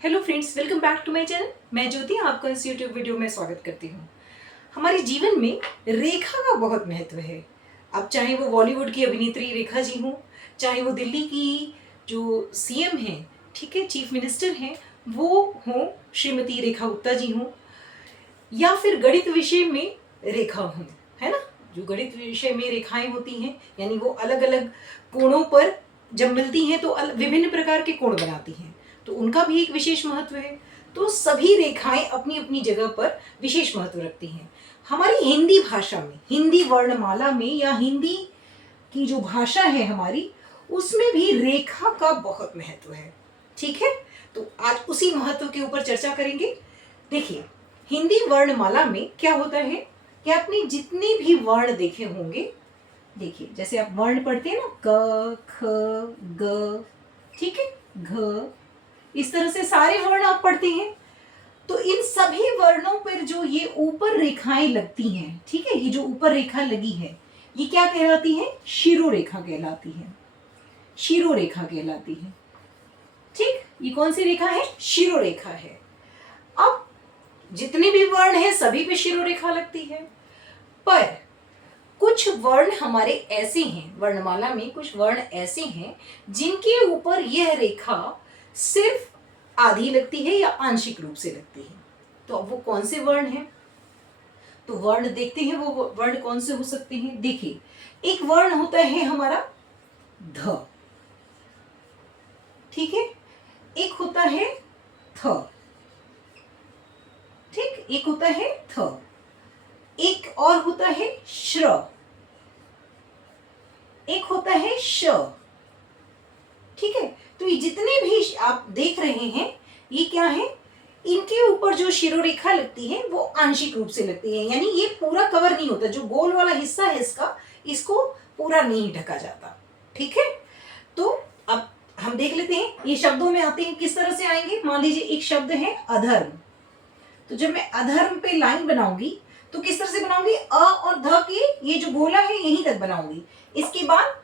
Hello friends, welcome back to my channel. मैं ज्योति आपका इस यूट्यूब वीडियो में स्वागत करती हूँ। हमारे जीवन में रेखा का बहुत महत्व है। अब चाहे वो बॉलीवुड की अभिनेत्री रेखा जी हों, चाहे वो दिल्ली की जो सीएम हैं, ठीक है, चीफ मिनिस्टर हैं, वो हों श्रीमती रेखा गुप्ता जी हों, या फिर गणित विषय में रेखा हों, है ना। जो गणित विषय में रेखाएं होती हैं, यानी वो अलग अलग कोणों पर जब मिलती हैं तो विभिन्न प्रकार के कोण बनाती हैं, तो उनका भी एक विशेष महत्व है। तो सभी रेखाएं अपनी अपनी जगह पर विशेष महत्व रखती हैं। हमारी हिंदी भाषा में, हिंदी वर्णमाला में, या हिंदी की जो भाषा है हमारी, उसमें भी रेखा का बहुत महत्व है। ठीक है, तो आज उसी महत्व के ऊपर चर्चा करेंगे। देखिए, हिंदी वर्णमाला में क्या होता है कि आपने जितने भी वर्ण देखे होंगे, देखिए जैसे आप वर्ण पढ़ते हैं ना, क ख ग, ठीक है, घ, इस तरह से सारे वर्ण आप पढ़ते हैं। तो इन सभी वर्णों पर जो ये ऊपर रेखाएं लगती हैं, ठीक है, ये जो ऊपर रेखा लगी है, ये क्या कहलाती है? शिरोरेखा कहलाती है। शिरोरेखा कहलाती है। ठीक, ये कौन सी रेखा है? शिरोरेखा है। अब जितने भी वर्ण हैं सभी पे शिरोरेखा लगती है, पर कुछ वर्ण हमारे ऐसे हैं, वर्णमाला में कुछ वर्ण ऐसे हैं जिनके ऊपर यह रेखा सिर्फ आधी लगती है या आंशिक रूप से लगती है। तो अब वो कौन से वर्ण हैं? तो वर्ण देखते हैं, वो वर्ण कौन से हो सकते हैं। देखिए, एक वर्ण होता है हमारा ध, ठीक है, एक होता है थ, ठीक, एक होता है थ, एक और होता है श्र, एक होता है श। ठीक है, तो ये जितने भी आप देख रहे हैं, ये क्या है? इनके ऊपर जो शिरोरेखा लगती है वो आंशिक रूप से लगती है, यानी ये पूरा कवर नहीं होता। जो गोल वाला हिस्सा है इसका, इसको पूरा नहीं ढका जाता। ठीक है, तो अब हम देख लेते हैं ये शब्दों में आते हैं, किस तरह से आएंगे। मान लीजिए एक शब्द है अधर्म, तो जब मैं अधर्म पे लाइन बनाऊंगी तो किस तरह से बनाऊंगी? अ और ध के ये जो गोला है यहीं तक बनाऊंगी, इसके बाद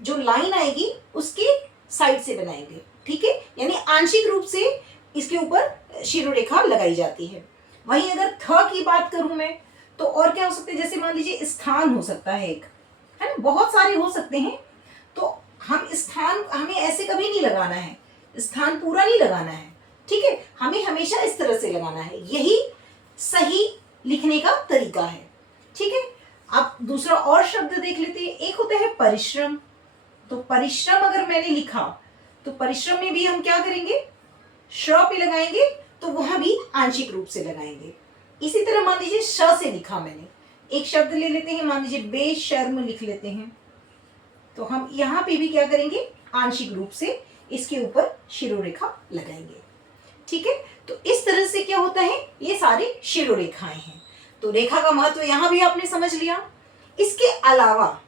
जो लाइन आएगी उसके साइड से बनाएंगे। ठीक है, यानी आंशिक रूप से इसके ऊपर शिरोरेखा लगाई जाती है। वहीं अगर थ की बात करूं मैं, तो और क्या हो सकते हैं? जैसे मान लीजिए स्थान हो सकता है एक, है ना, बहुत सारे हो सकते हैं। तो हम स्थान, हमें ऐसे कभी नहीं लगाना है, स्थान पूरा नहीं लगाना है। ठीक है, हमें हमेशा इस तरह से लगाना है, यही सही लिखने का तरीका है। ठीक है, अब दूसरा और शब्द देख लेते हैं। एक होता है परिश्रम। तो परिश्रम अगर मैंने लिखा तो परिश्रम में भी हम क्या करेंगे? श्र पे लगाएंगे, तो वहां भी आंशिक रूप से लगाएंगे। इसी तरह मान लीजिए श से लिखा मैंने, एक शब्द ले लेते हैं, मान लीजिए बेशर्म लिख लेते हैं, तो हम यहाँ पे भी क्या करेंगे? आंशिक रूप से इसके ऊपर शिरोरेखा लगाएंगे। ठीक है, तो इस तरह से क्या होता है? ये सारी शिरोरेखाएं हैं। तो रेखा का महत्व यहां भी आपने समझ लिया। इसके अलावा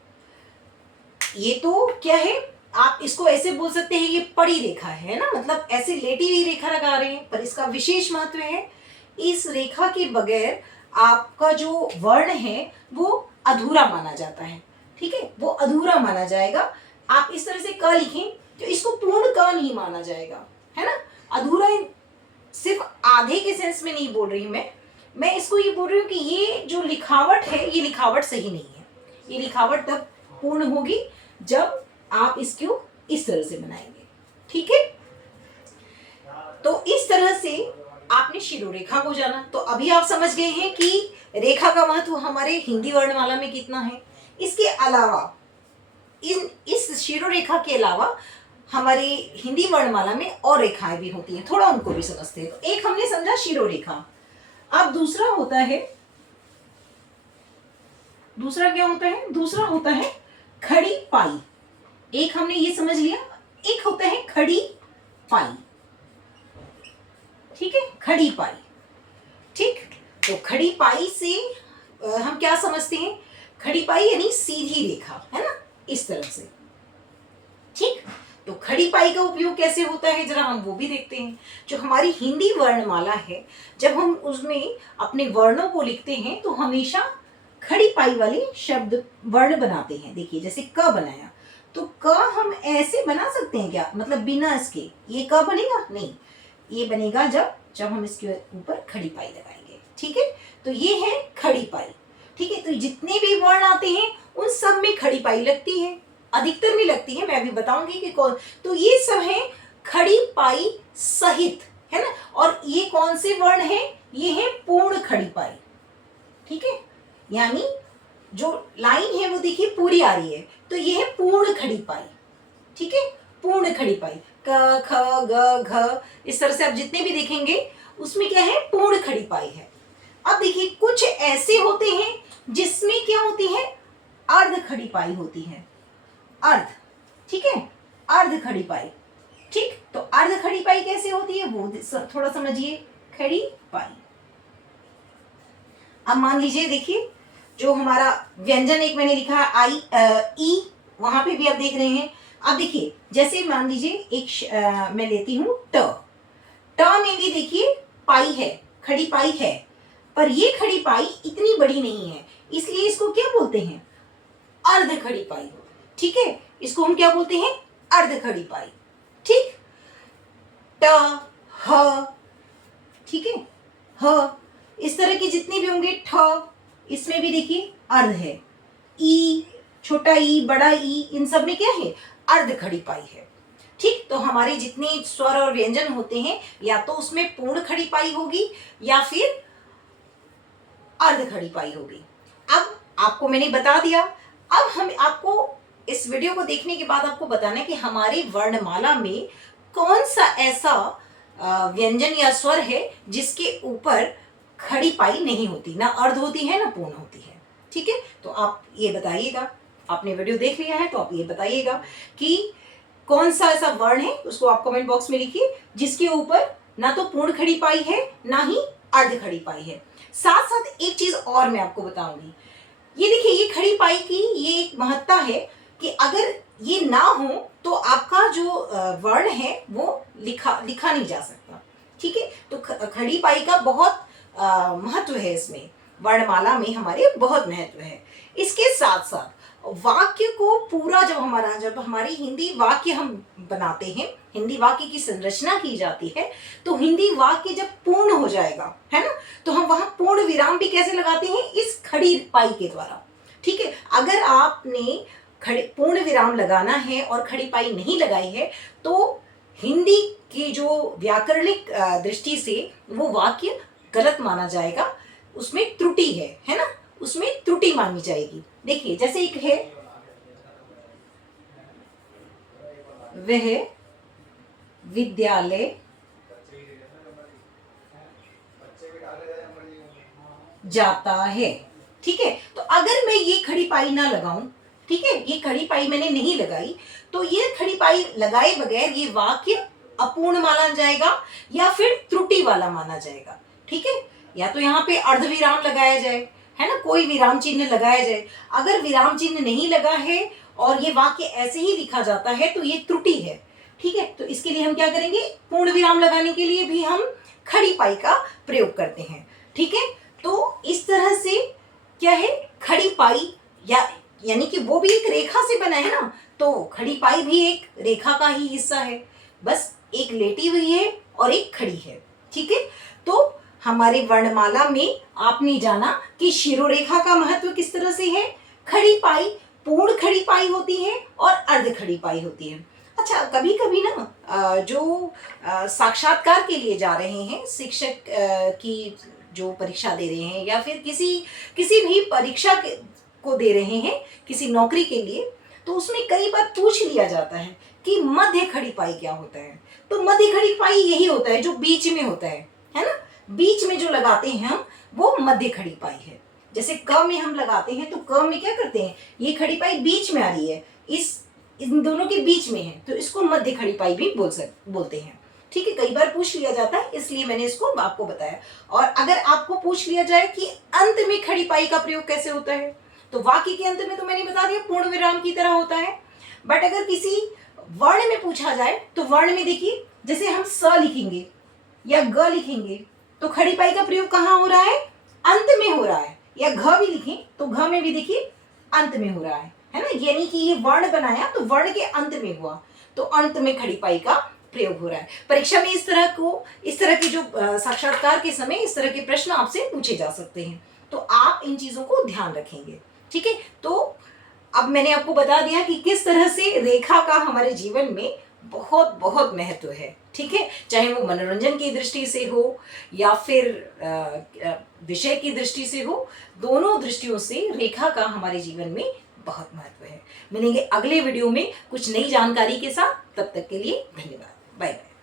ये तो क्या है, आप इसको ऐसे बोल सकते हैं ये पड़ी रेखा है ना, मतलब ऐसे लेटी हुई रेखा लगा रहे हैं, पर इसका विशेष महत्व है। इस रेखा के बगैर आपका जो वर्ण है वो अधूरा माना जाता है। ठीक है, वो अधूरा माना जाएगा। आप इस तरह से क लिखें तो इसको पूर्ण क नहीं माना जाएगा, है ना। अधूरा सिर्फ आधे के सेंस में नहीं बोल रही मैं इसको ये बोल रही हूँ कि ये जो लिखावट है, ये लिखावट सही नहीं है। ये लिखावट तब पूर्ण होगी जब आप इसको इस तरह से बनाएंगे। ठीक है, तो इस तरह से आपने शिरोरेखा को जाना। तो अभी आप समझ गए हैं कि रेखा का महत्व हमारे हिंदी वर्णमाला में कितना है। इसके अलावा इस शिरोरेखा के अलावा हमारी हिंदी वर्णमाला में और रेखाएं भी होती हैं, थोड़ा उनको भी समझते हैं। तो एक हमने समझा शिरोरेखा। अब दूसरा क्या होता है? दूसरा होता है खड़ी पाई। एक हमने ये समझ लिया, एक होता है खड़ी पाई। ठीक है, खड़ी पाई। ठीक, तो खड़ी पाई से हम क्या समझते हैं? खड़ी पाई यानी सीधी रेखा, है ना, इस तरह से। ठीक, तो खड़ी पाई का उपयोग कैसे होता है जरा हम वो भी देखते हैं। जो हमारी हिंदी वर्णमाला है, जब हम उसमें अपने वर्णों को लिखते हैं तो हमेशा खड़ी पाई वाले शब्द वर्ण बनाते हैं। देखिए जैसे क बनाया, तो क हम ऐसे बना सकते हैं क्या? मतलब बिना इसके ये क बनेगा नहीं। ये बनेगा जब जब हम इसके ऊपर खड़ी पाई लगाएंगे। ठीक है, तो ये है खड़ी पाई। ठीक है, तो जितने भी वर्ण आते हैं उन सब में खड़ी पाई लगती है, अधिकतर में लगती है, मैं अभी बताऊंगी कि कौन। तो ये सब है खड़ी पाई सहित, है ना। और ये कौन से वर्ण है, ये है पूर्ण खड़ी पाई। ठीक है, यानी जो लाइन है वो देखिए पूरी आ रही है, तो ये है पूर्ण खड़ी पाई। ठीक है, पूर्ण खड़ी पाई, क ख ग घ, इस तरह से आप जितने भी देखेंगे उसमें क्या है, पूर्ण खड़ी पाई है। अब देखिए कुछ ऐसे होते हैं जिसमें क्या होती है, अर्ध खड़ी पाई होती है, अर्ध। ठीक है, अर्ध खड़ी पाई। ठीक, तो अर्ध खड़ी पाई कैसे होती है वो थोड़ा समझिए। खड़ी पाई, अब मान लीजिए देखिए जो हमारा व्यंजन एक मैंने लिखा है आई ई, वहां पे भी आप देख रहे हैं। अब देखिए जैसे मान लीजिए एक मैं लेती हूं ट, ट में भी देखिए पाई है, खड़ी पाई है, पर ये खड़ी पाई इतनी बड़ी नहीं है, इसलिए इसको क्या बोलते हैं, अर्ध खड़ी पाई। ठीक है, इसको हम क्या बोलते हैं, अर्ध खड़ी पाई। ठीक, ट ह, ठीक है, ह, इस तरह के जितने भी होंगे, ठ, इसमें भी देखिए अर्ध है, ई, छोटा ई, बड़ा ई, इन सब में क्या है, अर्ध खड़ी पाई है। ठीक, तो हमारे जितने स्वर और व्यंजन होते हैं या तो उसमें पूर्ण खड़ी पाई होगी या फिर अर्ध खड़ी पाई होगी। अब आपको मैंने बता दिया। अब हम आपको इस वीडियो को देखने के बाद आपको बताना है कि हमारी वर्णमाला में कौन सा ऐसा व्यंजन या स्वर है जिसके ऊपर खड़ी पाई नहीं होती, ना अर्ध होती है ना पूर्ण होती है। ठीक है, तो आप ये बताइएगा, आपने वीडियो देख लिया है तो आप ये बताइएगा कि कौन सा ऐसा वर्ण है, उसको आप कमेंट बॉक्स में लिखिए जिसके ऊपर ना तो पूर्ण खड़ी पाई है ना ही अर्ध खड़ी पाई है। साथ साथ एक चीज और मैं आपको बताऊंगी, ये देखिए ये खड़ी पाई की ये एक महत्ता है कि अगर ये ना हो तो आपका जो वर्ण है वो लिखा नहीं जा सकता। ठीक है, तो खड़ी पाई का बहुत महत्व है, इसमें वर्णमाला में हमारे बहुत महत्व है। इसके साथ साथ वाक्य को पूरा जब हमारी हिंदी वाक्य हम बनाते हैं, हिंदी वाक्य की संरचना की जाती है, तो हिंदी वाक्य जब पूर्ण हो जाएगा, है ना, तो हम वहां पूर्ण विराम भी कैसे लगाते हैं, इस खड़ी पाई के द्वारा। ठीक है, अगर आपने पूर्ण विराम लगाना है और खड़ी पाई नहीं लगाई है तो हिंदी की जो व्याकरणिक दृष्टि से वो वाक्य गलत माना जाएगा, उसमें त्रुटि है ना, उसमें त्रुटि मानी जाएगी। देखिए जैसे एक है, वह विद्यालय जाता है। ठीक है, तो अगर मैं ये खड़ी पाई ना लगाऊं, ठीक है, ये खड़ी पाई मैंने नहीं लगाई, तो ये खड़ी पाई लगाए बगैर ये वाक्य अपूर्ण माना जाएगा या फिर त्रुटि वाला माना जाएगा। ठीक है, या तो यहाँ पे अर्ध विराम लगाया जाए, है ना, कोई विराम चिन्ह लगाया जाए। अगर विराम चिन्ह नहीं लगा है और ये वाक्य ऐसे ही लिखा जाता है तो ये त्रुटि है। ठीक है, तो इसके लिए हम क्या करेंगे, पूर्ण विराम लगाने के लिए भी हम खड़ी पाई का प्रयोग करते हैं। ठीक है, तो इस तरह से क्या है, खड़ी पाई यानी कि वो भी एक रेखा से बना है ना, तो खड़ी पाई भी एक रेखा का ही हिस्सा है, बस एक लेटी हुई है और एक खड़ी है। ठीक है, तो हमारे वर्णमाला में आपने जाना कि शिरोरेखा का महत्व किस तरह से है, खड़ी पाई पूर्ण खड़ी पाई होती है और अर्ध खड़ी पाई होती है। अच्छा, कभी कभी ना जो साक्षात्कार के लिए जा रहे हैं, शिक्षक की जो परीक्षा दे रहे हैं या फिर किसी भी परीक्षा को दे रहे हैं, किसी नौकरी के लिए, तो उसमें कई बार पूछ लिया जाता है कि मध्य खड़ी पाई क्या होता है। तो मध्य खड़ी पाई यही होता है जो बीच में होता है ना, बीच में जो लगाते हैं हम, वो मध्य खड़ी पाई है। जैसे क में हम लगाते हैं तो क में क्या करते हैं, ये खड़ी पाई बीच में आ रही है, इन दोनों के बीच में है, तो इसको मध्य खड़ी पाई भी बोलते हैं। ठीक है, कई बार पूछ लिया जाता है, इसलिए मैंने इसको आपको बताया। और अगर आपको पूछ लिया जाए कि अंत में खड़ी पाई का प्रयोग कैसे होता है, तो वाक्य के अंत में तो मैंने बता दिया पूर्ण विराम की तरह होता है। बट अगर किसी वर्ण में पूछा जाए तो वर्ण में देखिए, जैसे हम स लिखेंगे या ग लिखेंगे तो खड़ी पाई का प्रयोग कहाँ हो रहा है, अंत में हो रहा है। या घ भी लिखें तो घ में भी देखिए अंत में हो रहा है ना, यानी कि ये वर्ण बनाया तो वर्ण के अंत में हुआ, तो अंत में खड़ी पाई का प्रयोग हो रहा है। परीक्षा में इस तरह के जो साक्षात्कार के समय इस तरह के प्रश्न आपसे पूछे जा सकते हैं, तो आप इन चीजों को ध्यान रखेंगे। ठीक है, तो अब मैंने आपको बता दिया कि किस तरह से रेखा का हमारे जीवन में बहुत बहुत महत्व है। ठीक है, चाहे वो मनोरंजन की दृष्टि से हो या फिर विषय की दृष्टि से हो, दोनों दृष्टियों से रेखा का हमारे जीवन में बहुत महत्व है। मिलेंगे अगले वीडियो में कुछ नई जानकारी के साथ, तब तक के लिए धन्यवाद, बाय बाय।